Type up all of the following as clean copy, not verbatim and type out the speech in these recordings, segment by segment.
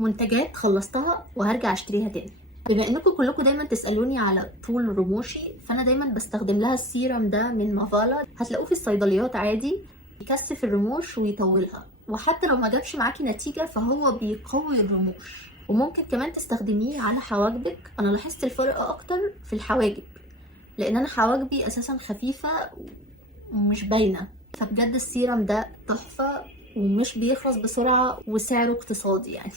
منتجات خلصتها وهرجع اشتريها تاني. بما انكم كلكم دايما تسالوني على طول رموشي، فانا دايما بستخدم لها السيرم ده من مافالا. هتلاقوه في الصيدليات عادي، يكثف الرموش ويطولها، وحتى لو ما جابش معاكي نتيجه فهو بيقوي الرموش. وممكن كمان تستخدميه على حواجبك. انا لاحظت الفرق اكتر في الحواجب، لان انا حواجبي اساسا خفيفه ومش باينه. فبجد السيرم ده تحفه ومش بيخلص بسرعه وسعره اقتصادي يعني.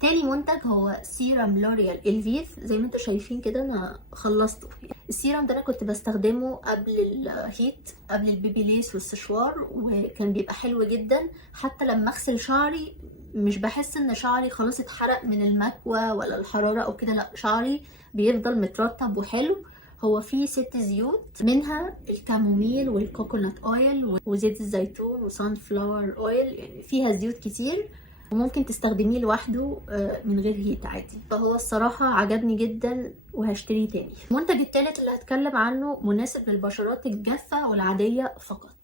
تاني منتج هو سيرم لوريال الفيف. زي ما انتوا شايفين كده انا خلصته. السيرم ده انا كنت بستخدمه قبل الهيت، قبل البيبي ليس والسشوار، وكان بيبقى حلو جدا. حتى لما اغسل شعري مش بحس ان شعري خلاص اتحرق من المكوى ولا الحرارة او كده، لا، شعري بيفضل مترطب وحلو. هو فيه 6 زيوت، منها الكاموميل والكوكونات اويل وزيت الزيتون وسان فلاور اويل، يعني فيها زيوت كتير. وممكن تستخدميه لوحده من غير هيت عادي. فهو الصراحة عجبني جدا وهشتريه تاني. المنتج التالت اللي هتكلم عنه مناسب للبشرات الجافة والعادية فقط.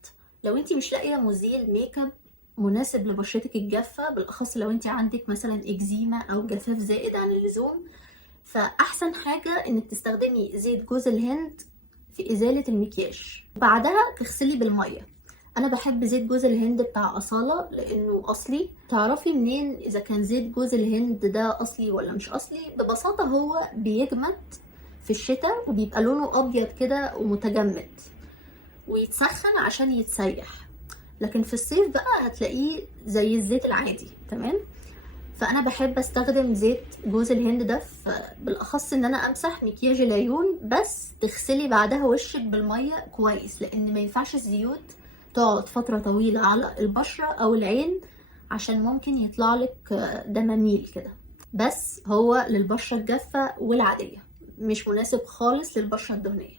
لو انتي مش لاقية مزيل ميك اب مناسب لبشرتك الجافة، بالاخص لو انتي عندك مثلا اكزيما او جفاف زائد عن اللزوم، فاحسن حاجة انك تستخدمي زيت جوز الهند في ازالة المكياج، بعدها تغسلي بالمية. انا بحب زيت جوز الهند بتاع اصالة لانه اصلي. تعرفي منين اذا كان زيت جوز الهند ده اصلي ولا مش اصلي؟ ببساطة هو بيجمد في الشتاء وبيبقى لونه ابيض كده ومتجمد، ويتسخن عشان يتسيح. لكن في الصيف بقى هتلاقيه زي الزيت العادي. تمام. فانا بحب استخدم زيت جوز الهند ده بالاخص ان انا امسح مكياج العيون بس. تغسلي بعدها وشك بالميه كويس، لان ما ينفعش الزيوت تقعد فتره طويله على البشره او العين، عشان ممكن يطلع لك دماميل كده. بس هو للبشره الجافه والعاديه، مش مناسب خالص للبشره الدهنيه.